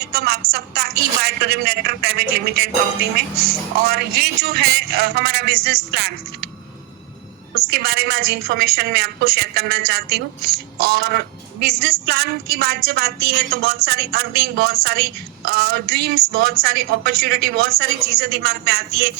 Welcome आप सबका ई bye tourism network private limited company में। और ये जो है हमारा बिजनेस प्लान, उसके बारे में आज इन्फॉर्मेशन मैं आपको शेयर करना चाहती हूँ। और बिजनेस प्लान की बात जब आती है तो बहुत सारी अर्निंग, बहुत सारी ड्रीम्स, बहुत सारी अपॉर्चुनिटी, बहुत सारी चीजें दिमाग में आती है।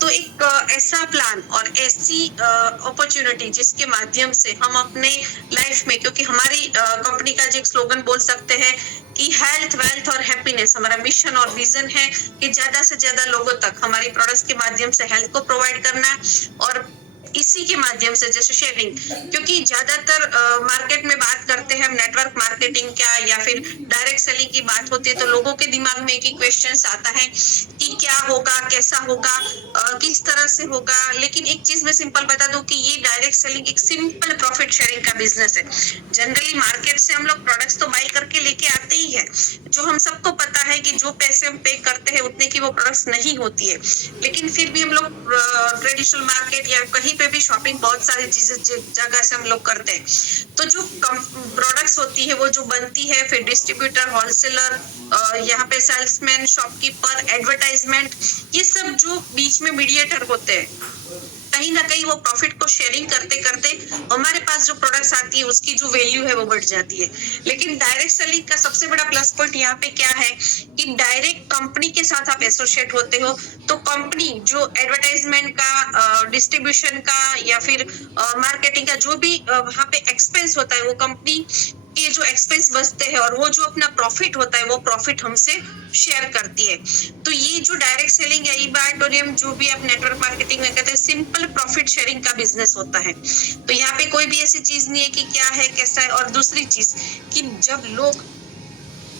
तो एक ऐसा प्लान और ऐसी अपॉर्चुनिटी जिसके माध्यम से हम अपने लाइफ में, क्योंकि हमारी कंपनी का जो एक स्लोगन बोल सकते हैं कि हेल्थ, वेल्थ और हैप्पीनेस हमारा मिशन और विजन है कि ज्यादा से ज्यादा लोगों तक हमारी प्रोडक्ट्स के माध्यम से हेल्थ को प्रोवाइड करना है। और इसी के माध्यम से जैसे शेयरिंग, क्योंकि ज्यादातर मार्केट में बात करते हैं हम नेटवर्क मार्केटिंग क्या या फिर डायरेक्ट सेलिंग की बात होती है तो लोगों के दिमाग में एक ही क्वेश्चन आता है कि क्या होगा, कैसा होगा, किस तरह से होगा। लेकिन एक चीज मैं सिंपल बता दूं कि ये डायरेक्ट सेलिंग एक सिंपल प्रॉफिट शेयरिंग का बिजनेस है। जनरली मार्केट से हम लोग प्रोडक्ट्स तो बाई करके लेके आते ही है, जो हम सबको पता है कि जो पैसे हम पे करते हैं उतने की वो प्रोडक्ट्स नहीं होती है। लेकिन फिर भी हम लोग ट्रेडिशनल मार्केट या कहीं पे भी शॉपिंग बहुत सारी चीजें जगह से हम लोग करते हैं। तो जो प्रोडक्ट्स होती है वो जो बनती है, फिर डिस्ट्रीब्यूटर, होलसेलर, यहाँ पे सेल्समैन, शॉपकीपर, एडवर्टाइजमेंट, ये सब जो बीच में मीडिएटर होते हैं, कहीं ना कहीं वो प्रॉफिट को शेयरिंग करते करते हमारे पास जो प्रोडक्ट्स आती है उसकी जो वैल्यू है वो बढ़ जाती है। लेकिन डायरेक्ट सेलिंग का सबसे बड़ा प्लस पॉइंट यहाँ पे क्या है कि डायरेक्ट कंपनी के साथ आप एसोसिएट होते हो, तो कंपनी जो एडवर्टाइजमेंट का, डिस्ट्रीब्यूशन का या फिर मार्केटिंग का जो भी वहां पे एक्सपेंस होता है, वो कंपनी के जो एक्सपेंस बचते हैं और वो जो अपना प्रॉफिट होता है वो प्रॉफिट हमसे शेयर करती है। तो ये जो डायरेक्ट सेलिंग या ई बाय टूरिज्म, जो भी आप नेटवर्क मार्केटिंग में कहते हैं, सिंपल प्रॉफिट शेयरिंग का बिजनेस होता है। तो यहाँ पे कोई भी ऐसी चीज नहीं है कि क्या है, कैसा है। और दूसरी चीज कि जब लोग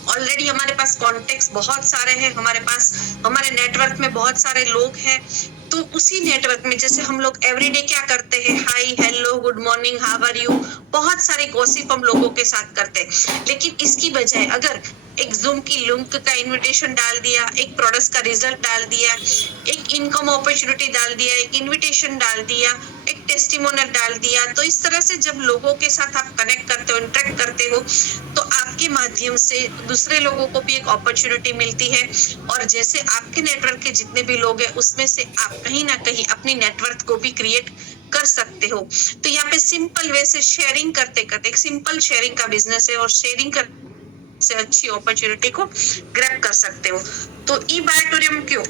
ऑलरेडी, हमारे पास कॉन्टेक्ट बहुत सारे हैं, हमारे पास हमारे नेटवर्क में बहुत सारे लोग हैं, तो उसी नेटवर्क में जैसे हम लोग एवरीडे क्या करते हैं, hi, hello, good morning, how are you, बहुत सारे गॉसिप हम लोगों के साथ करते हैं। लेकिन इसकी बजाय अगर एक जूम की लिंक का इनविटेशन डाल दिया, एक प्रोडक्ट्स का रिजल्ट डाल दिया, एक इनकम अपॉर्चुनिटी डाल दिया, एक इनविटेशन डाल दिया, एक टेस्टिमोनियल डाल दिया, तो इस तरह से जब लोगों के साथ आप कनेक्ट करते हो, इंटरेक्ट करते हो, तो आपके माध्यम से दूसरे लोगों को भी एक अपॉर्चुनिटी मिलती है। और जैसे आपके नेटवर्क के जितने भी लोग हैं उसमें से आप कहीं ना कहीं अपनी नेटवर्क को भी क्रिएट कर सकते हो। तो यहाँ पे सिंपल वे से शेयरिंग करते करते एक सिंपल शेयरिंग का बिजनेस है, और शेयरिंग कर से अच्छी अपॉर्चुनिटी को ग्रैब कर सकते हो। तो ई बाय टूरिज्म क्यों,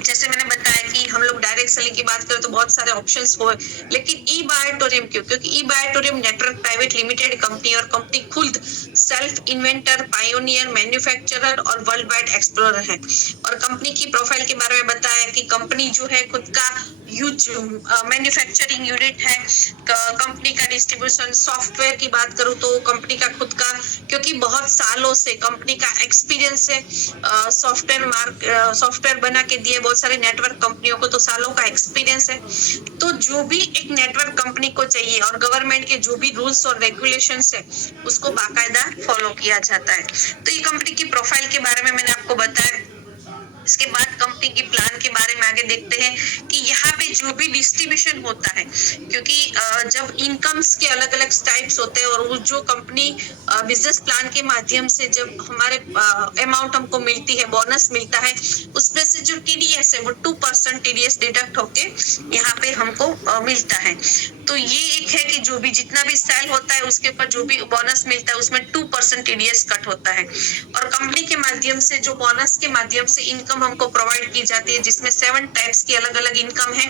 जैसे मैंने बताया कि हम लोग डायरेक्ट सेलिंग की बात करें तो बहुत सारे ऑप्शंस हो, लेकिन ई बाय टूरिज्म क्यों, क्योंकि ई bye tourism network private limited company, और कंपनी खुद सेल्फ इन्वेंटर, पायोनियर, मैन्युफैक्चरर और वर्ल्ड वाइड एक्सप्लोरर है। और कंपनी की प्रोफाइल के बारे में बताया कि कंपनी जो है खुद का ह्यूज मैन्युफैक्चरिंग यूनिट है। कंपनी का डिस्ट्रीब्यूशन, सॉफ्टवेयर की बात करूं तो कंपनी का खुद का, क्योंकि बहुत सालों से कंपनी का एक्सपीरियंस है, सॉफ्टवेयर बना के दिए बहुत सारे नेटवर्क कंपनियों को, तो सालों का एक्सपीरियंस है। तो जो भी एक नेटवर्क कंपनी को चाहिए और गवर्नमेंट के जो भी रूल्स और रेगुलेशंस है उसको बाकायदा फॉलो किया जाता है। तो ये कंपनी की प्रोफाइल के बारे में मैंने आपको बताया। इसके बाद कंपनी की प्लान के बारे में आगे देखते हैं कि यहाँ पे जो भी डिस्ट्रीब्यूशन होता है, क्योंकि जब इनकम्स के अलग अलग टाइप्स होते हैं और वो जो कंपनी बिजनेस प्लान के माध्यम से जब हमारे अमाउंट हमको मिलती है, बोनस मिलता है, उसमें से जो टीडीएस है वो 2% टीडीएस डिडक्ट होके यहाँ पे हमको मिलता है। तो ये एक है कि जो भी जितना भी सेल होता है उसके ऊपर जो भी बोनस मिलता है उसमें 2% टीडीएस कट होता है। और कंपनी के माध्यम से जो बोनस के माध्यम से इनकम हमको प्रोवाइड की जाती है, जिसमें 7 टाइप्स की अलग अलग इनकम है।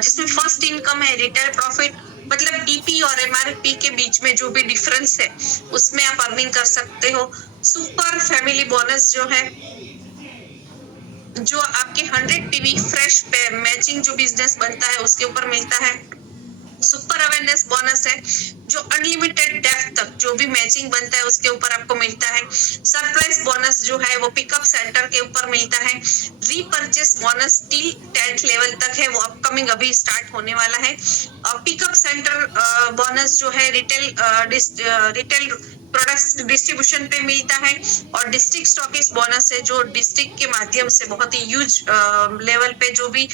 जिसमें फर्स्ट इनकम है रिटेल प्रॉफिट, मतलब डीपी और एमआरपी के बीच में जो भी डिफरेंस है उसमें आप अर्निंग कर सकते हो। सुपर फैमिली बोनस जो है, जो आपके 100 पीवी फ्रेश पे मैचिंग जो बिजनेस बनता है उसके ऊपर मिलता है। सुपर अवेयरनेस बोनस है, जो अनलिमिटेड डेप्थ तक जो भी मैचिंग बनता है उसके ऊपर आपको मिलता है। सरप्राइज बोनस जो है वो पिकअप सेंटर के ऊपर मिलता है। Repurchase bonus till 10th level तक है, वो अपकमिंग अभी स्टार्ट होने वाला है। पिकअप सेंटर बोनस जो है रिटेल प्रोडक्ट्स डिस्ट्रीब्यूशन पे मिलता है, और डिस्ट्रिक्ट स्टॉकिस्ट बोनस है जो डिस्ट्रिक्ट के माध्यम से बहुत ही ह्यूज लेवल पे जो भी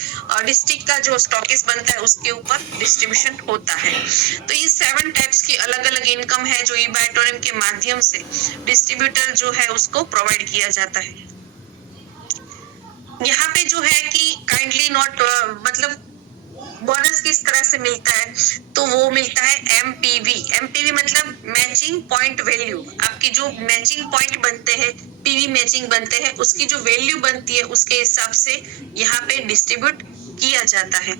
डिस्ट्रिक्ट का जो स्टॉकिस्ट बनता है उसके ऊपर डिस्ट्रीब्यूशन होता है। तो ये 7 टाइप्स की अलग अलग इनकम है जो ई बाय टोरेम के माध्यम से डिस्ट्रीब्यूटर जो है उसको प्रोवाइड किया जाता है। यहाँ पे जो है कि काइंडली नोट, मतलब बोनस किस तरह से मिलता है, तो वो मिलता है एमपीवी। एमपीवी मतलब मैचिंग पॉइंट वैल्यू। आपकी जो मैचिंग पॉइंट बनते हैं, पीवी मैचिंग बनते हैं, उसकी जो वैल्यू बनती है उसके हिसाब से यहाँ पे डिस्ट्रीब्यूट किया जाता है।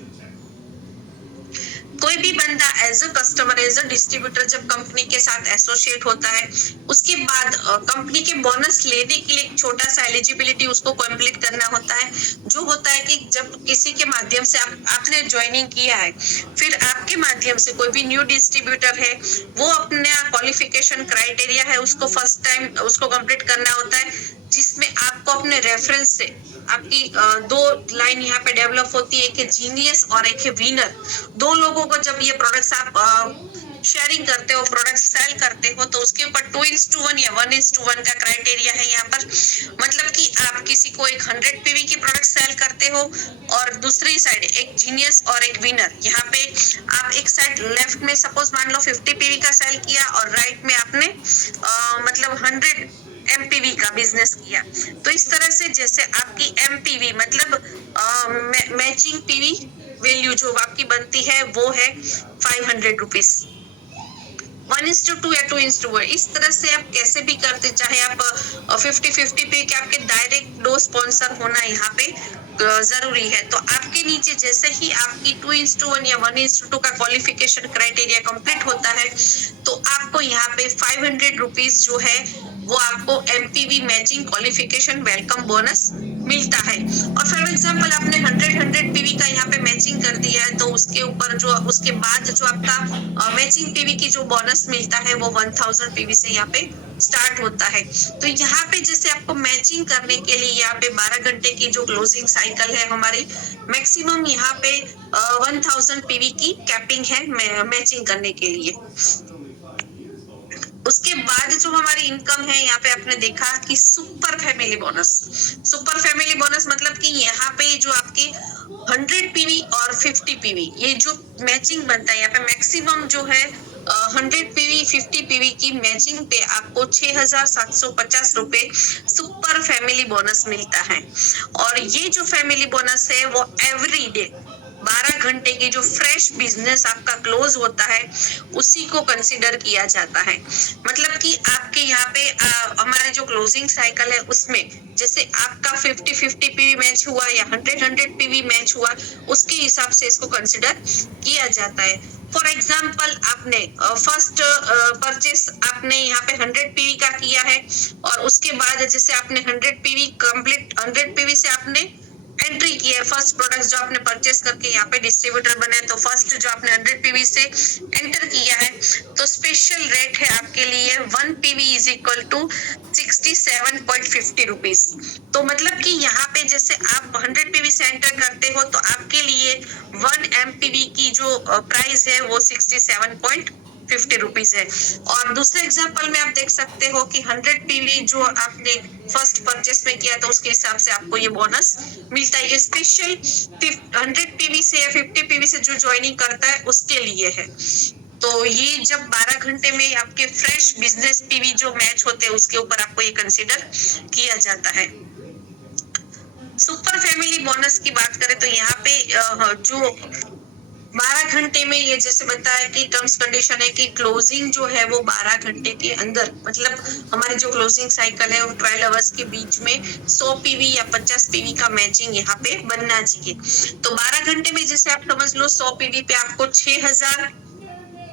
कोई भी बंदा as a customer, as a distributor जब कंपनी के साथ एसोसिएट होता है, उसके बाद कंपनी के बोनस लेने के लिए एक छोटा सा एलिजिबिलिटी उसको कंप्लीट करना होता है, जो होता है कि जब किसी के माध्यम से आपने ज्वाइनिंग किया है, फिर आपके माध्यम से कोई भी न्यू डिस्ट्रीब्यूटर है, वो अपना क्वालिफिकेशन क्राइटेरिया है उसको फर्स्ट टाइम उसको कंप्लीट करना होता है, जिसमें आपको अपने रेफरेंस से आपकी 2 लाइन यहाँ पे डेवलप होती है, एक है जीनियस और एक है विनर। 2 लोगों को जब ये प्रोडक्ट्स आप शेयरिंग करते हो, प्रोडक्ट सेल करते हो, तो उसके ऊपर 2:1 या 1:1 का क्राइटेरिया है यहाँ पर। मतलब कि आप किसी को एक 100 पीवी की प्रोडक्ट सेल करते हो और दूसरी साइड एक जीनियस और एक विनर। यहाँ पे आप एक साइड लेफ्ट में सपोज मान लो 50 पीवी का सेल किया और राइट में आपने मतलब 100 एमपीवी का बिजनेस किया। तो इस तरह से जैसे आपकी एमपीवी मतलब मैचिंग पीवी वैल्यू जो आपकी बनती है वो है 500 रुपीज। 1:2 या 2:1, इस तरह से आप कैसे भी करते, चाहे आप 50-50 पे के आपके डायरेक्ट 2 स्पॉन्सर होना यहाँ पे जरूरी है। तो आपके नीचे जैसे ही आपकी 2:1 या 1:2 का क्वालिफिकेशन क्राइटेरिया कंप्लीट होता है, तो आपको यहाँ पे 500 रुपीज जो है वो आपको MPV matching qualification welcome bonus मिलता है। और फॉर एग्जांपल आपने 100 पीवी का यहाँ पे मैचिंग कर दिया है, तो उसके ऊपर जो उसके बाद जो आपका मैचिंग पीवी की जो बोनस मिलता है वो 1000 पीवी से यहाँ पे स्टार्ट होता है। तो यहाँ पे जैसे आपको मैचिंग करने के लिए यहाँ पे 12 घंटे की जो क्लोजिंग साइकिल है हमारी, मैक्सिमम यहाँ पे 1000 पीवी की कैपिंग है मैचिंग करने के लिए। उसके बाद जो हमारी इनकम है यहाँ पे आपने देखा कि super family bonus. Super family bonus मतलब कि यहाँ पे जो आपकी 100 पीवी और 50 पीवी ये जो मैचिंग बनता है, यहाँ पे मैक्सिमम जो है 100 पीवी 50 पीवी की मैचिंग पे आपको 6,750 रुपए सुपर फैमिली बोनस मिलता है। और ये जो फैमिली बोनस है वो एवरी डे 12 घंटे की जो फ्रेश बिजनेस आपका क्लोज होता है उसी को कंसीडर किया जाता है। मतलब कि आपके यहाँ पे हमारे जो क्लोजिंग साइकिल है उसमें जैसे आपका 50-50 पीवी मैच हुआ या 100 पीवी मैच हुआ, उसके हिसाब से इसको कंसीडर किया जाता है। फॉर एग्जाम्पल आपने फर्स्ट परचेस आपने यहाँ पे 100 पीवी का किया है, और उसके बाद जैसे आपने 100 पीवी कंप्लीट 100 पीवी से आपने एंट्री की है, फर्स्ट प्रोडक्ट जो आपने परचेस करके यहाँ पे डिस्ट्रीब्यूटर बने, तो फर्स्ट जो आपने 100 पीवी से एंटर किया है, तो स्पेशल रेट है आपके लिए 1 PV is equal to 67.50 rupees. तो मतलब कि यहाँ पे जैसे आप 100 पीवी से एंटर करते हो तो आपके लिए 1 एमपीवी की जो प्राइस है वो 67.50 रुपीज है। और दूसरे एग्जांपल में आप देख सकते हो कि 100 पीवी जो आपने फर्स्ट परचेस में किया तो उसके हिसाब से आपको ये बोनस मिलता है। ये स्पेशल 100 पीवी से या 50 पीवी से जो ज्वाइनिंग करता है उसके लिए है। तो ये जब 12 घंटे में आपके फ्रेश बिजनेस पीवी जो मैच होते हैं उसके ऊपर आपको ये कंसीडर किया जाता है। सुपर फैमिली बोनस की बात करें तो यहाँ पे जो 12 घंटे में ये जैसे बताया कि टर्म्स कंडीशन है कि क्लोजिंग जो है वो 12 घंटे के अंदर, मतलब हमारी जो क्लोजिंग साइकिल है वो 12 आवर्स के बीच में 100 पीवी या 50 पीवी का मैचिंग यहाँ पे बनना चाहिए। तो 12 घंटे में जैसे आप समझ लो 100 पीवी पे आपको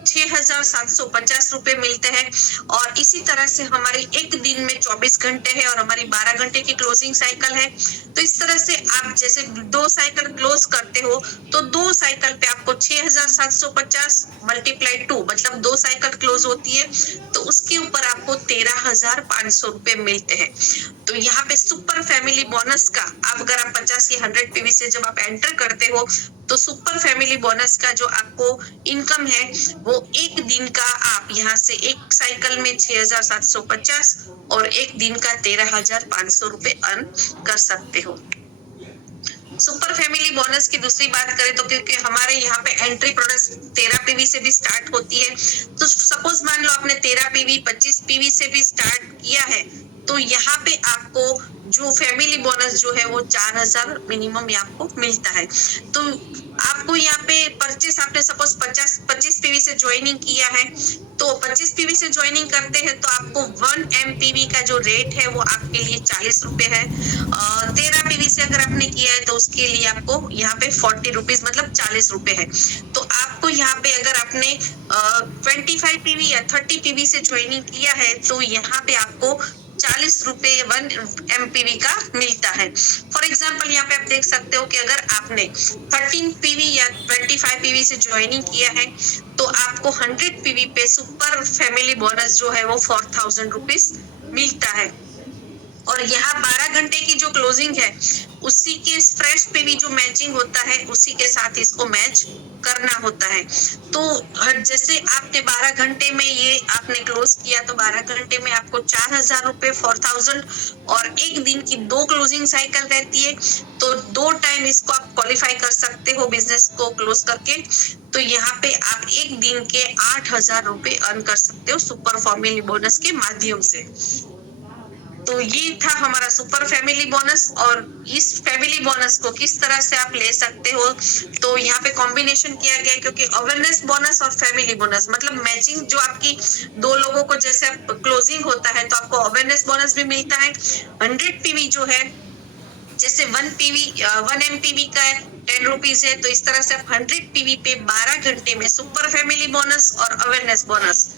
6,750 रुपए मिलते हैं। और इसी तरह से हमारी एक दिन में 24 घंटे है और हमारी 12 घंटे की क्लोजिंग साइकिल है। तो इस तरह से आप जैसे 2 साइकिल क्लोज करते हो तो 2 साइकिल पे आपको 6,750 मल्टीप्लाई 2 मतलब 2 साइकिल क्लोज होती है तो उसके ऊपर आपको 13,500 रुपए मिलते हैं। तो यहाँ पे सुपर फैमिली बोनस का आप अगर आप 50 या 100 पीवी से जब आप एंटर करते हो तो सुपर फैमिली बोनस का जो आपको इनकम है वो एक दिन का आप यहाँ से एक साइकिल में 6,750 और एक दिन का 13,500 रुपए अर्न कर सकते हो। सुपर फैमिली बोनस की दूसरी बात करें तो क्योंकि हमारे यहाँ पे एंट्री प्रोडक्ट 13 पीवी से भी स्टार्ट होती है, तो सपोज मान लो आपने 13 पीवी 25 पीवी से भी स्टार्ट किया है, तो यहाँ पे आपको जो फैमिली बोनस जो है वो 4,000 मिनिमम आपको मिलता है। तो आपको यहाँ पे परचेस आपने सपोज 25 पीवी से ज्वाइनिंग किया है, तो 25 पीवी से ज्वाइनिंग करते हैं तो आपको 1 एमपीवी का जो रेट है वो आपके लिए 40 रुपए है। 13 पीवी से अगर आपने किया है तो उसके लिए आपको यहाँ पे 40 रुपीज मतलब 40 रुपए है। तो आपको यहाँ पे अगर आपने 25 पीवी या 30 पीवी से ज्वाइनिंग किया है तो यहाँ पे आपको 40 रुपए 1 एमपीवी का मिलता है। फॉर एग्जाम्पल यहाँ पे आप देख सकते हो कि अगर आपने 13 पीवी या 25 पीवी से ज्वाइनिंग किया है तो आपको 100 पीवी पे सुपर फैमिली बोनस जो है वो 4,000 रुपीज मिलता है। और यहाँ 12 घंटे की जो क्लोजिंग है उसी के फ्रेश पीवी जो मैचिंग होता है उसी के साथ इसको मैच करना होता है। तो जैसे आपने 12 घंटे में ये आपने क्लोज किया तो 12 घंटे में आपको 4,000 रुपए 4,000 और एक दिन की 2 क्लोजिंग साइकिल रहती है, तो 2 टाइम इसको आप क्वालिफाई कर सकते हो बिजनेस को क्लोज करके। तो यहाँ पे आप एक दिन के 8,000 रुपए अर्न कर सकते हो सुपर फैमिली बोनस के माध्यम से। तो ये था हमारा सुपर फैमिली बोनस। और इस फैमिली बोनस को किस तरह से आप ले सकते हो, तो यहाँ पे कॉम्बिनेशन किया गया है क्योंकि अवेयरनेस बोनस और फैमिली बोनस मतलब मैचिंग जो आपकी 2 लोगों को जैसे क्लोजिंग होता है तो आपको अवेयरनेस बोनस भी मिलता है। 100 पीवी जो है जैसे 1 एमपीवी का 10 रुपीज है, तो इस तरह से आप 100 पीवी पे 12 घंटे में सुपर फैमिली बोनस और अवेयरनेस बोनस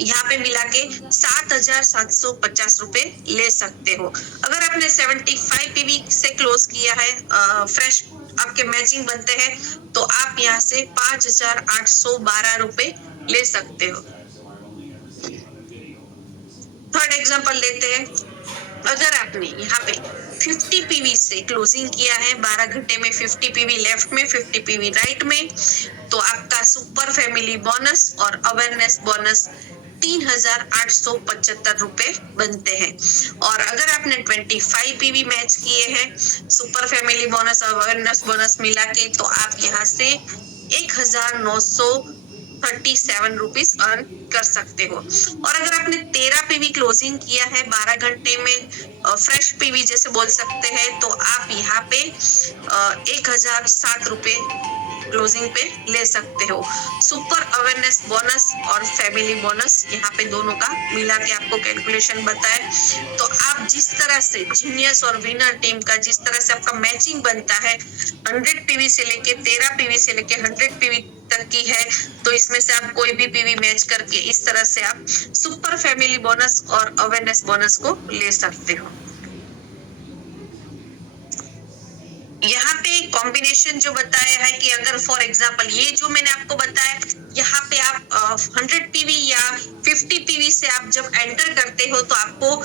यहाँ पे मिला के 7,750 रुपए ले सकते हो। अगर आपने 75 पीवी से क्लोज किया है, फ्रेश आपके मैचिंग बनते हैं, तो आप यहाँ से 5,812 रुपए ले सकते हो। थर्ड एग्जांपल लेते हैं। अगर आपने यहाँ पे 50 पीवी से क्लोजिंग किया है, 12 घंटे में 50 पीवी लेफ्ट में 50 पीवी राइट में, तो आपका सुपर फैमिली बोनस और अवेयरनेस बोनस 3,875 रुपए बनते हैं। और अगर आपने 25 पीवी मैच किए हैं सुपर फैमिली बोनस और अवेयरनेस बोनस मिला के, तो आप यहाँ से 1,937 रुपीज अर्न कर सकते हो। और अगर आपने 13 पीवी क्लोजिंग किया है 12 घंटे में फ्रेश पीवी जैसे बोल सकते हैं, तो आप यहाँ पे 1,007 रुपए क्लोजिंग पे ले सकते हो। सुपर अवेयरनेस बोनस और फैमिली बोनस यहाँ पे दोनों का मिला के आपको कैलकुलेशन बताए। तो आप जिस तरह से जीनियस और विनर टीम का जिस तरह से आपका मैचिंग बनता है 100 पीवी से लेके 13 पीवी से लेके 100 पीवी तक की है, तो इसमें से आप कोई भी पीवी मैच करके इस तरह से आप सुपर फैमिली बोनस और अवेयरनेस बोनस को ले सकते हो। यहाँ पे कॉम्बिनेशन जो बताया है कि अगर फॉर एग्जांपल ये जो मैंने आपको बताया, यहाँ पे आप 100 पीवी या 50 पीवी से आप जब एंटर करते हो तो आपको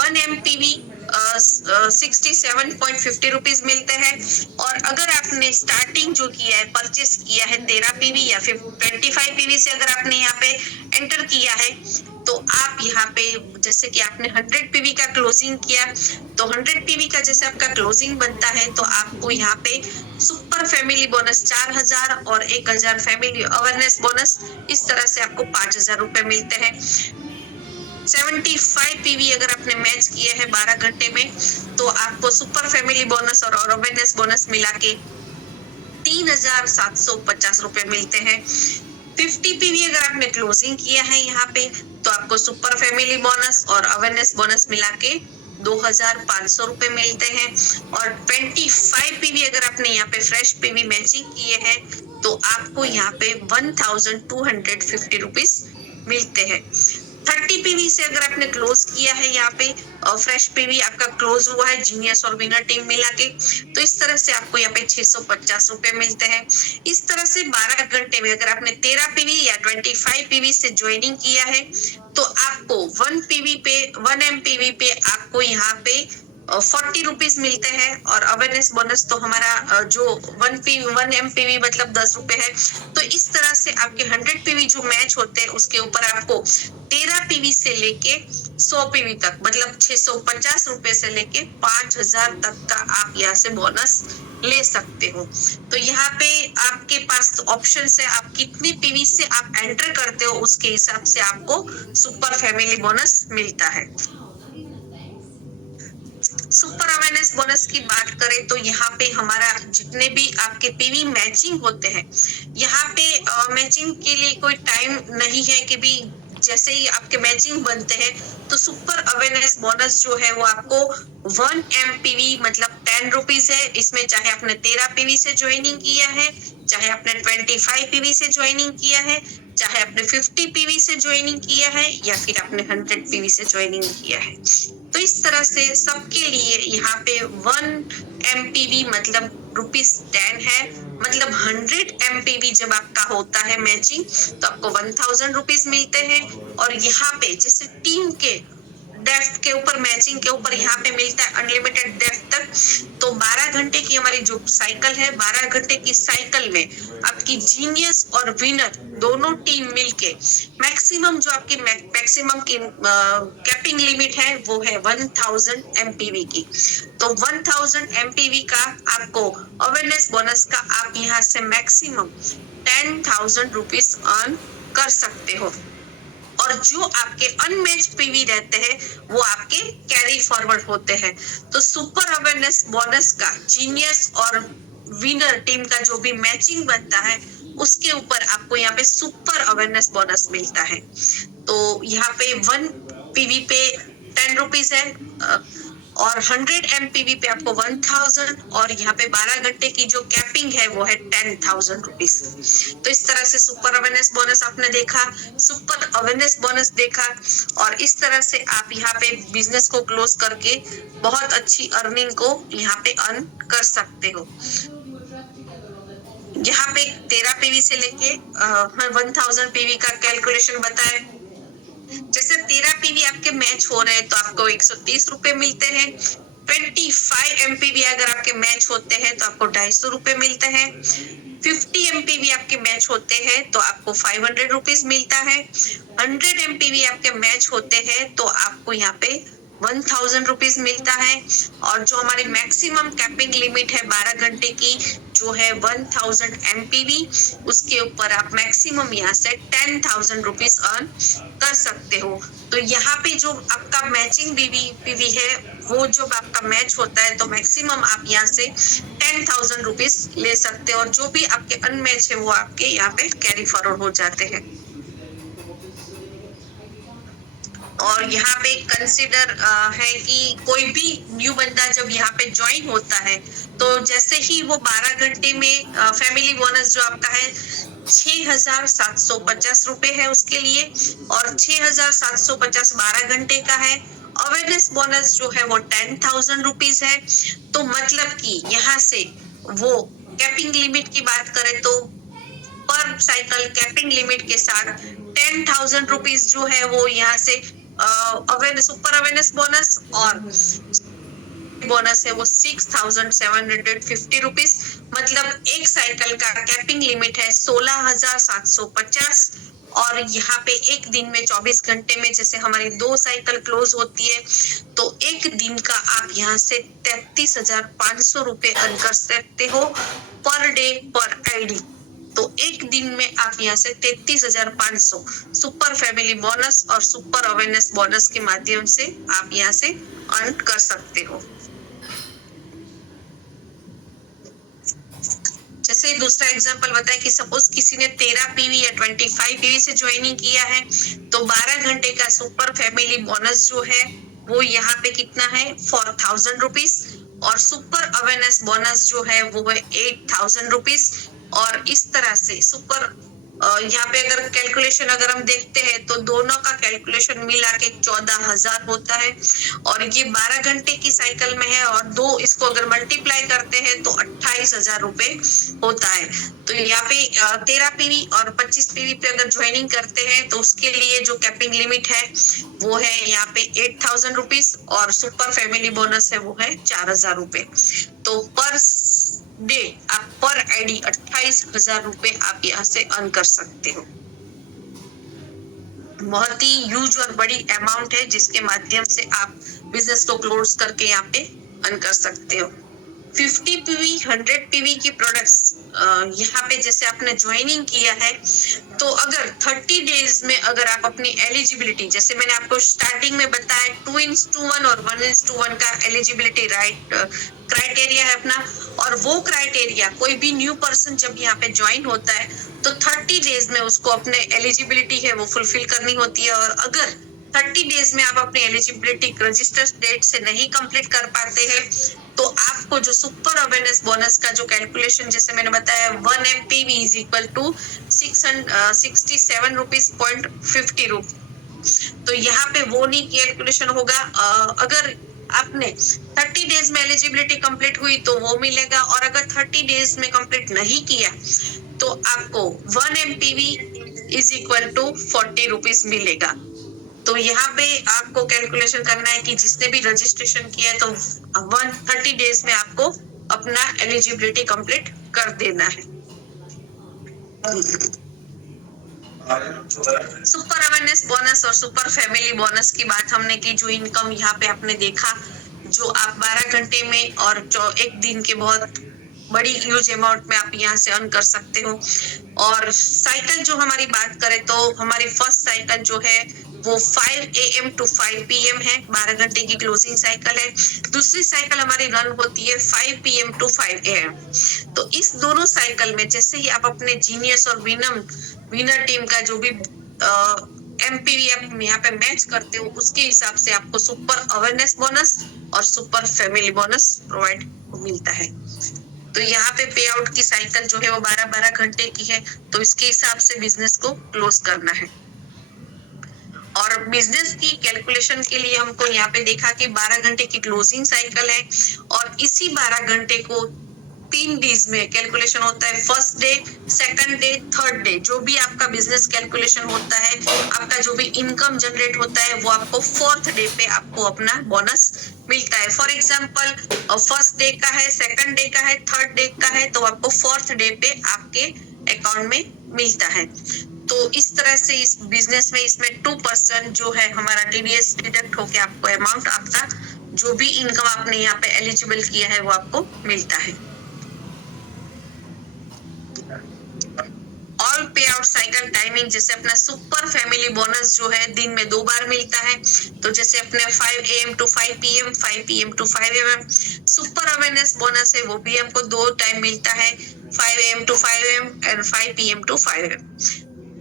1 एमपीवी 67.50 रुपीज मिलते हैं। और अगर आपने स्टार्टिंग जो किया है परचेस किया है 13 पीवी या फिर 25 पीवी से अगर आपने यहाँ पे एंटर किया है, तो आप यहाँ पे जैसे कि आपने 100 पीवी का क्लोजिंग किया, तो 100 पीवी का जैसे आपका क्लोजिंग बनता है तो आपको यहाँ पे सुपर फैमिली बोनस 4,000 और 1,000 फैमिली अवेयरनेस बोनस, इस तरह से आपको 5,000 रुपए मिलते हैं। 75 पीवी अगर आपने मैच किया है 12 घंटे में, तो आपको सुपर फैमिली बोनस और अवेयरनेस बोनस मिला के 3,750 रुपए मिलते हैं। 50 पीवी अगर आपने क्लोजिंग किया है यहाँ पे, तो आपको सुपर फैमिली बोनस और अवेयरनेस बोनस मिला के 2,500 रुपए मिलते हैं। और 25 पीवी अगर आपने यहाँ पे फ्रेश पीवी मैचिंग किए हैं, तो आपको यहाँ पे 1,250 रुपीज मिलते हैं। 30 पीवी से अगर आपने क्लोज किया है यहाँ पे फ्रेश पीवी आपका क्लोज हुआ है जीनियस और विनर टीम मिला के, तो इस तरह से आपको यहाँ पे 650 रुपए मिलते हैं। इस तरह से 12 घंटे में अगर आपने 13 पीवी या 25 पीवी से ज्वाइनिंग किया है, तो आपको 1 एमपीवी पे आपको यहाँ पे ₹40 मिलते हैं। और अवेयरनेस बोनस तो हमारा जो 1 MPV मतलब 10 रुपए है। तो इस तरह से आपके 100 PV जो मैच होते हैं उसके ऊपर आपको 13 PV से लेके 100 PV तक मतलब 650 रुपए से लेके 5000 तक का आप यहाँ से बोनस ले सकते हो। तो यहाँ पे आपके पास ऑप्शन है, आप कितनी पीवी से आप एंटर करते हो उसके हिसाब से आपको सुपर फैमिली बोनस मिलता है। सुपर अवेयरनेस बोनस की बात करें तो यहाँ पे हमारा जितने भी आपके पीवी मैचिंग होते हैं, यहाँ पे मैचिंग के लिए कोई टाइम नहीं है कि भी जैसे ही आपके मैचिंग बनते हैं तो सुपर अवेयरनेस बोनस जो है वो आपको 1 MPV मतलब 10 रुपीज है। इसमें चाहे आपने 13 PV से ज्वाइनिंग किया है, चाहे आपने 25 PV से ज्वाइनिंग किया है, चाहे आपने 50 PV से ज्वाइनिंग किया है या फिर आपने 100 PV से ज्वाइनिंग किया है। तो इस तरह से सबके लिए यहाँ पे 1 MPV मतलब ₹10 है। मतलब 100 MPV जब आपका होता है मैचिंग तो आपको 1000 रुपीज मिलते हैं। और यहाँ पे जैसे टीम के डेप्थ के ऊपर मैचिंग के ऊपर यहाँ पे मिलता है अनलिमिटेड डेप्थ तक। तो 12 घंटे की हमारी जो साइकिल है, 12 घंटे की साइकिल में आपकी जीनियस और विनर दोनों टीम मिलके मैक्सिमम जो आपकी मैक्सिमम की कैपिंग लिमिट है वो है 1000 MPV की। तो 1000 MPV का आपको अवेयरनेस बोनस का आप यहाँ से मैक्सिमम 10,000 रुपीज अर्न कर सकते हो। और जो आपके अनमैच पीवी रहते हैं वो आपके कैरी फॉरवर्ड होते हैं। तो सुपर अवेयरनेस बोनस का जीनियस और विनर टीम का जो भी मैचिंग बनता है उसके ऊपर आपको यहाँ पे सुपर अवेयरनेस बोनस मिलता है। तो यहाँ पे 1 PV पे 10 रुपीज है और 100 MPV पे आपको 1000 और यहाँ पे 12 घंटे की जो कैपिंग है वो है 10,000 रुपीज। तो इस तरह से सुपर अवेयरनेस बोनस आपने देखा, सुपर अवेयरनेस बोनस देखा और इस तरह से आप यहाँ पे बिजनेस को क्लोज करके बहुत अच्छी अर्निंग को यहाँ पे अर्न कर सकते हो। यहाँ पे 13 PV से लेके 1000 PV का कैलकुलेशन बताए। जैसे 13 PV आपके मैच हो रहे हैं तो आपको 130 रुपए मिलते हैं। 25 MPV अगर आपके मैच होते हैं तो आपको 250 रुपए मिलते हैं। 50 MPV आपके मैच होते हैं तो आपको 500 रुपीज मिलता है। 100 MPV आपके मैच होते हैं तो आपको यहाँ पे 1000 रुपीज मिलता है। और जो हमारी मैक्सिमम कैपिंग लिमिट है 12 घंटे की जो है 1000 MPV, उसके ऊपर आप मैक्सिमम यहाँ से 10,000 रुपीज अर्न कर सकते हो। तो यहाँ पे जो आपका मैचिंग पीवी है वो जो आपका मैच होता है तो मैक्सिमम आप यहाँ से 10,000 रुपीज ले सकते हो और जो भी आपके अनमैच है वो आपके यहाँ पे कैरी फॉरवर्ड हो जाते हैं। और यहाँ पे कंसिडर है कि कोई भी न्यू बंदा जब यहाँ पे ज्वाइन होता है तो जैसे ही वो 12 घंटे में फैमिली बोनस जो आपका है 6,750 रुपए है उसके लिए और 6,750 12 घंटे का है। अवेयरनेस बोनस जो है वो 10,000 रुपीज है। तो मतलब कि यहाँ से वो कैपिंग लिमिट की बात करें तो पर साइकिल कैपिंग लिमिट के साथ 10,000 रुपीज जो है वो यहाँ से अवेयरनेस सुपर अवेयरनेस बोनस और बोनस है वो 6,750 रुपीज। मतलब एक साइकिल का कैपिंग लिमिट है 16,750 और यहाँ पे एक दिन में 24 घंटे में जैसे हमारी 2 साइकिल क्लोज होती है तो एक दिन का आप यहाँ से 33,500 रुपए अर्न कर सकते हो पर डे पर आईडी। तो एक दिन में आप यहाँ से 33,500 सुपर फैमिली बोनस और सुपर अवेयरनेस बोनस के माध्यम से आप यहाँ से अर्न कर सकते हो। जैसे दूसरा एग्जांपल बताए कि सपोज किसी ने 13 PV या 25 PV से ज्वाइनिंग किया है तो 12 घंटे का सुपर फैमिली बोनस जो है वो यहाँ पे कितना है 4,000 रुपीज और सुपर अवेयरनेस बोनस जो है वो है 8,000 रुपीज। और इस तरह से सुपर यहाँ पे अगर कैलकुलेशन अगर हम देखते हैं तो दोनों का कैलकुलेशन मिला के 14,000 होता है, और ये 12 घंटे की साइकिल में है, और दो इसको अगर मल्टीप्लाई करते हैं तो 28,000 रुपए होता है। तो यहाँ पे 13 पीवी और 25 पीवी पे अगर ज्वाइनिंग करते हैं तो उसके लिए जो कैपिंग लिमिट है वो है यहाँ पे 8,000 रुपीज, और सुपर फैमिली बोनस है वो है 4,000 रुपए। तो पर डे आप पर आईडी 28,000 रुपए आप यहाँ से अर्न कर सकते हो। बहुत ही ह्यूज और बड़ी अमाउंट है जिसके माध्यम से आप बिजनेस को क्लोज करके यहाँ पे अर्न कर सकते हो। 50 पीवी 100 पीवी की प्रोडक्ट्स यहाँ पे जैसे आपने ज्वाइनिंग किया है तो अगर 30 डेज में अगर आप अपनी एलिजिबिलिटी, जैसे मैंने आपको स्टार्टिंग में बताया 2:1 और 1:1 का एलिजिबिलिटी क्राइटेरिया है अपना, और वो क्राइटेरिया कोई भी न्यू पर्सन जब यहाँ पे ज्वाइन होता है तो 30 डेज में उसको अपने एलिजिबिलिटी है वो फुलफिल करनी होती है। और अगर 30 डेज में आप अपनी एलिजिबिलिटी रजिस्टर डेट से नहीं कंप्लीट कर पाते हैं तो आपको जो सुपर अवेयरनेस बोनस का जो कैलकुलेशन जैसे मैंने बताया 1 MPV is equal to 667 rupees 50 rupees, तो यहाँ पे वो नहीं कैलकुलेशन होगा। अगर आपने 30 डेज में एलिजिबिलिटी कंप्लीट हुई तो वो मिलेगा, और अगर 30 डेज में कंप्लीट नहीं किया तो आपको 1 MPV is equal to 40 rupees मिलेगा। तो यहाँ पे आपको कैलकुलेशन करना है कि जिसने भी रजिस्ट्रेशन किया है तो 130 डेज में आपको अपना एलिजिबिलिटी कंप्लीट कर देना है। सुपर अवेयरनेस बोनस और सुपर फैमिली बोनस की बात हमने की। जो इनकम यहाँ पे आपने देखा जो आप 12 घंटे में और एक दिन के बहुत बड़ी ह्यूज अमाउंट में आप यहाँ से अर्न कर सकते हो। और साइकिल जो हमारी बात करें तो हमारी फर्स्ट साइकिल जो है वो 5 AM to 5 PM है, 12 घंटे की क्लोजिंग साइकिल है। दूसरी साइकिल हमारी रन होती है 5 PM to 5 AM। तो इस दोनों साइकिल में जैसे ही आप अपने जीनियस और विनर टीम का जो भी MPV आप यहाँ पे मैच करते हो उसके हिसाब से आपको सुपर अवेयरनेस बोनस और सुपर फैमिली बोनस प्रोवाइड मिलता है। तो यहाँ पे पे आउट की साइकिल जो है वो 12-12 घंटे की है, तो इसके हिसाब से बिजनेस को क्लोज करना है। और बिजनेस की कैलकुलेशन के लिए हमको यहाँ पे देखा कि 12 घंटे की क्लोजिंग साइकिल है, और इसी 12 घंटे को 3 डेज में कैलकुलेशन होता है। First day, second day, third day जो भी आपका बिजनेस कैलकुलेशन होता है, आपका जो भी इनकम जनरेट होता है वो आपको फोर्थ डे पे आपको अपना बोनस मिलता है। फॉर एग्जांपल फर्स्ट डे का है, सेकंड डे का है, थर्ड डे का है, तो आपको फोर्थ डे पे आपके अकाउंट में मिलता है। तो इस तरह से इस बिजनेस में इसमें 2% जो है हमारा TDS डिडक्ट होके आपको अमाउंट आपका जो भी इनकम आपने यहाँ पे एलिजिबल किया है वो आपको मिलता है। ऑल पे आउट साइकिल टाइमिंग, जैसे अपना सुपर फैमिली बोनस जो है दिन में 2 बार मिलता है, तो जैसे अपने 5 AM to 5 PM, 5 PM to 5 AM। Super awareness bonus है वो भी हमको 2 टाइम मिलता है, 5 AM to 5 AM और 5 PM to 5 AM।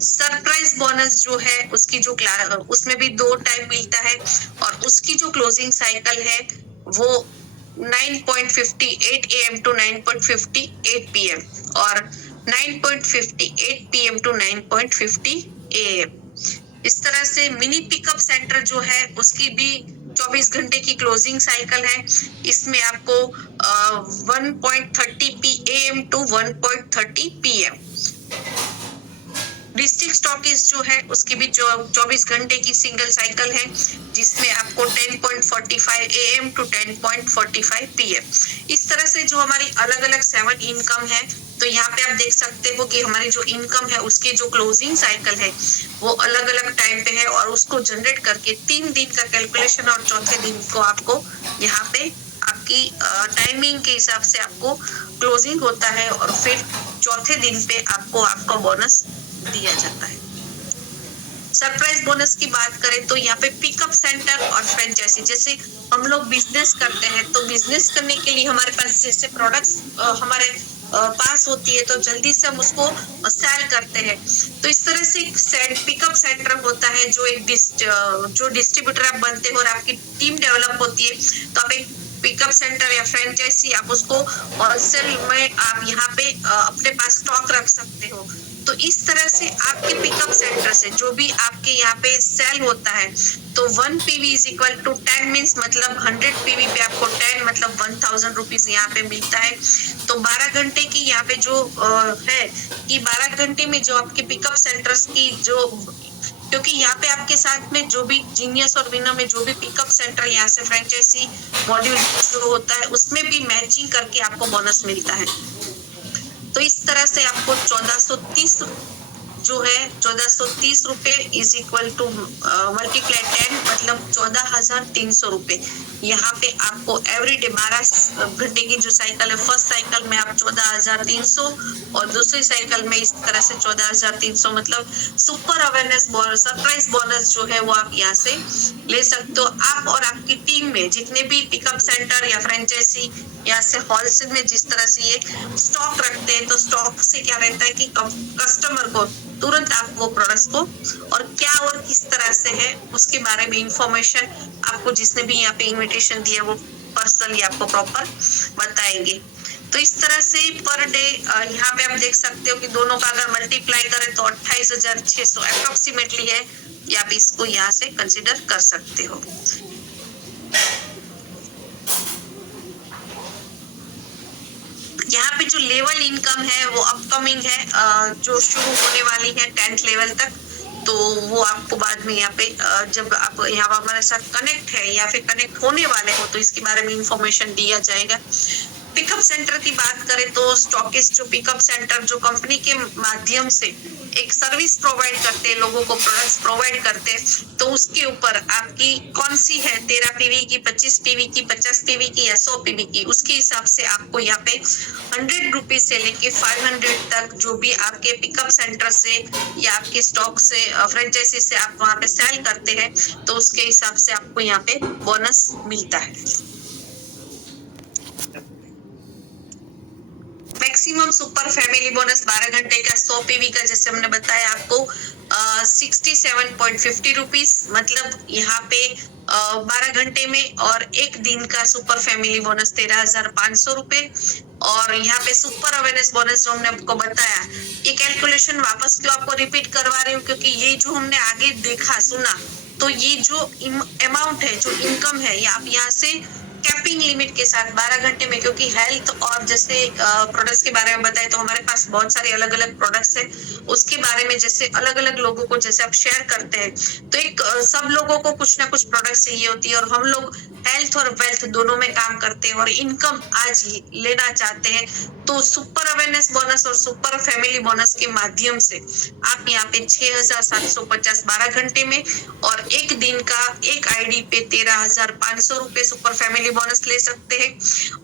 Surprise bonus जो है उसकी जो उसमें भी 2 टाइम मिलता है, और उसकी जो क्लोजिंग साइकिल है वो 9.58 AM to 9.58 PM और 9.58 PM to 9.50 AM। इस तरह से मिनी पिकअप सेंटर जो है उसकी भी 24 घंटे की क्लोजिंग साइकिल है। इसमें आपको 1.30 AM to 1.30 PM। District stockist जो है उसकी भी 24 घंटे की सिंगल साइकिल है, जिसमें आपको 10.45 AM to 10.45 PM। इस तरह से जो हमारी अलग अलग 7 इनकम है, तो यहाँ पे आप देख सकते हो कि हमारी जो इनकम है उसकी जो क्लोजिंग साइकिल है वो अलग अलग टाइम पे है, और उसको जनरेट करके 3 दिन का कैलकुलेशन और चौथे दिन को आपको यहाँ पे आपकी टाइमिंग के हिसाब से आपको क्लोजिंग होता है, और फिर चौथे दिन पे आपको आपका बोनस दिया जाता है। सरप्राइज बोनस की बात करें तो यहाँ पे पिकअप सेंटर और फ्रेंचाइजी, जैसे हम लोग बिजनेस करते हैं तो बिजनेस करने के लिए हमारे पास जैसे प्रोडक्ट्स हमारे पास होती है तो जल्दी से हम उसको सेल करते हैं, तो इस तरह से पिकअप सेंटर होता है जो डिस्ट्रीब्यूटर आप बनते हो और आपकी टीम डेवलप होती है, तो आप एक पिकअप सेंटर या फ्रेंचाइजी आप उसको होलसेल में आप यहाँ पे अपने पास स्टॉक रख सकते हो। तो इस तरह से आपके पिकअप सेंटर से जो भी आपके यहाँ पे सेल होता है, तो 1 PV is equal to 10 means मतलब 100 PV पे आपको 10 मतलब 1000 रुपीज यहाँ पे मिलता है। तो 12 घंटे की यहाँ पे जो है कि 12 घंटे में जो आपके पिकअप सेंटर्स की जो, क्योंकि यहाँ पे आपके साथ में जो भी जीनियस और विनर में जो भी पिकअप सेंटर यहाँ से फ्रेंचाइजी मॉड्यूल जो होता है उसमें भी मैचिंग करके आपको बोनस मिलता है। तो इस तरह से आपको 1430 जो है 1430 रुपए इज इक्वल टू मल्टीप्लाई 10 मतलब 14,300 रुपए। यहाँ पे आपको एवरीडे 12 घंटे की जो साइकिल है, फर्स्ट साइकिल में आप 14,300 और दूसरी साइकिल में इस तरह से 14,300 मतलब super awareness bonus, surprise bonus जो है वो आप यहाँ से ले सकते हो। आप और आपकी टीम में जितने भी पिकअप सेंटर या फ्रेंचाइजी यहाँ से होलसेल में जिस तरह से ये स्टॉक रखते हैं, तो स्टॉक से क्या रहता है कि कस्टमर को तुरंत आप वो प्रोडक्ट्स को और क्या और किस तरह से है उसके बारे में इंफॉर्मेशन आपको जिसने भी यहाँ पे इनविटेशन दिया वो पर्सनली आपको प्रॉपर बताएंगे। तो इस तरह से पर डे यहाँ पे आप देख सकते हो कि दोनों का अगर मल्टीप्लाई करें तो 28,600 अप्रोक्सीमेटली है, या आप इसको यहाँ से कंसिडर कर सकते हो। यहाँ पे जो लेवल इनकम है वो अपकमिंग है, जो शुरू होने वाली है 10th लेवल तक। तो वो आपको बाद में यहाँ पे जब आप यहाँ हमारे साथ कनेक्ट है या फिर कनेक्ट होने वाले हो तो इसके बारे में इंफॉर्मेशन दिया जाएगा। पिकअप सेंटर की बात करें तो स्टॉकिस्ट जो पिकअप सेंटर जो कंपनी के माध्यम से एक सर्विस प्रोवाइड करते हैं, लोगों को प्रोडक्ट्स प्रोवाइड करते हैं, तो उसके ऊपर आपकी कौन सी है 13 PV की, 25 PV की, 50 PV की या 100 PV की, उसके हिसाब से आपको यहाँ पे 100 रुपीज से लेके 500 तक जो भी आपके पिकअप सेंटर से या आपके स्टॉक से फ्रेंचाइजी से आप वहाँ पे सेल करते हैं तो उसके हिसाब से आपको यहाँ पे बोनस मिलता है। मैक्सिमम सुपर फैमिली बोनस 12 घंटे का 100 PV का जैसे हमने बताया आपको 67.50 रुपीज मतलब यहाँ पे 12 घंटे में, और एक दिन का सुपर फैमिली बोनस 13,500 रुपए। और यहाँ पे सुपर अवेयरनेस बोनस जो हमने आपको बताया, ये कैलकुलेशन वापस क्यों आपको रिपीट करवा रही हूँ क्योंकि ये जो हमने आगे देखा सुना तो ये जो अमाउंट है, जो इनकम है, ये आप यहाँ से कैपिंग लिमिट के साथ 12 घंटे में, क्योंकि हेल्थ और जैसे प्रोडक्ट्स के बारे में बताए तो हमारे पास बहुत सारे अलग अलग प्रोडक्ट्स हैं, उसके बारे में जैसे अलग अलग लोगों को जैसे आप शेयर करते हैं तो एक सब लोगों को कुछ ना कुछ प्रोडक्ट चाहिए होती है, और हम लोग हेल्थ और वेल्थ दोनों में काम करते हैं और इनकम आज लेना चाहते हैं। तो सुपर अवेयरनेस बोनस और सुपर फैमिली बोनस के माध्यम से आप यहाँ पे 6,750 12 घंटे में और एक दिन का एक आईडी पे 13,500 रुपए सुपर फैमिली बोनस ले सकते हैं।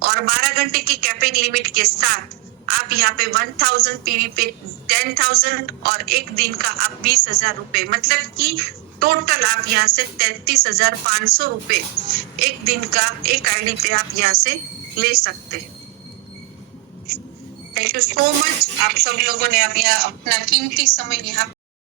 और 12 घंटे की कैपिंग लिमिट के साथ आप यहाँ पे 1000 PV पे 10,000 और एक दिन का आप 20,000 रुपए मतलब कि टोटल आप यहाँ से 33,500 रुपए एक दिन का एक आईडी पे आप यहाँ से ले सकते हैं। थैंक यू सो मच, आप सब लोगों ने अपना कीमती समय यहाँ